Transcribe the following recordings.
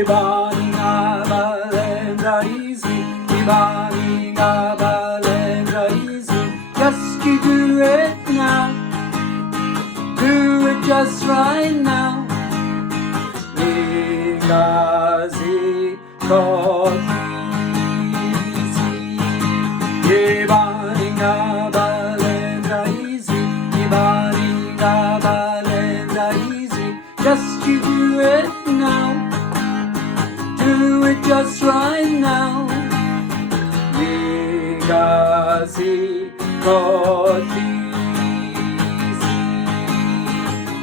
Yibani, abalenza, izwi. Yibani, abalenza, izwi. Just you do it now. Do it just right now. Igazi kohizi. Yibani, abalenza, izwi. Yibani, abalenza, izwi. Just you do it now. Do it just right now. Igazi kohizi.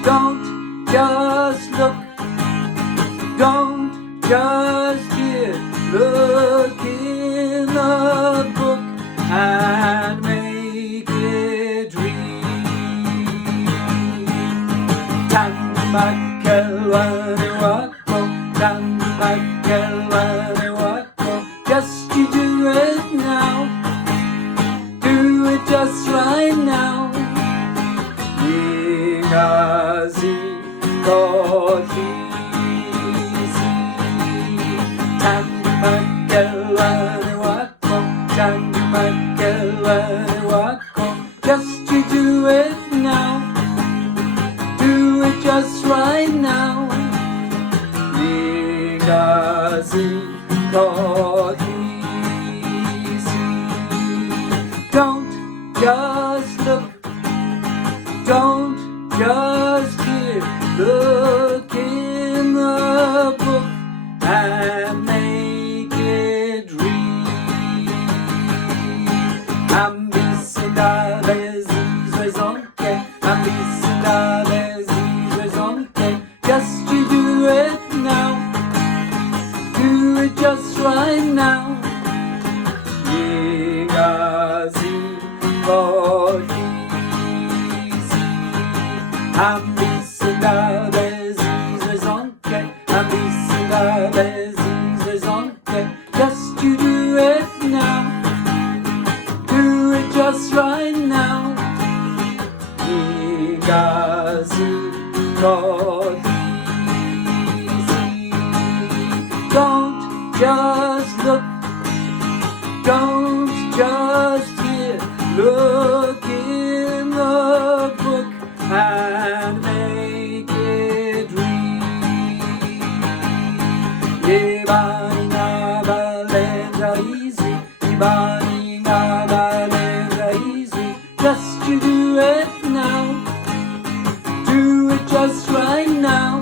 Don't just look. Don't just hear. Look in the book and make it read. Just you do it now. Do it just right now. Igazi kohizi. Just you do it now. Do it just right now. Igazi kohizi. Don't just look. Don't just hear. Look in the book and make it read. Ambisida bezizwezonke, ambisida bezizwezonke. Just you do it now. Do it just right now. Igazi kohizi. Ambisida bezizwezonke, ambisida bezizwezonke. Just you do it now. Do it just right now. Igazi kohizi. Don't just look. Don't just hear. Look in the book and make it read. Yibani, abalenza, izwi. Yibani, abalenza, izwi. Just you do it now. Do it just right now.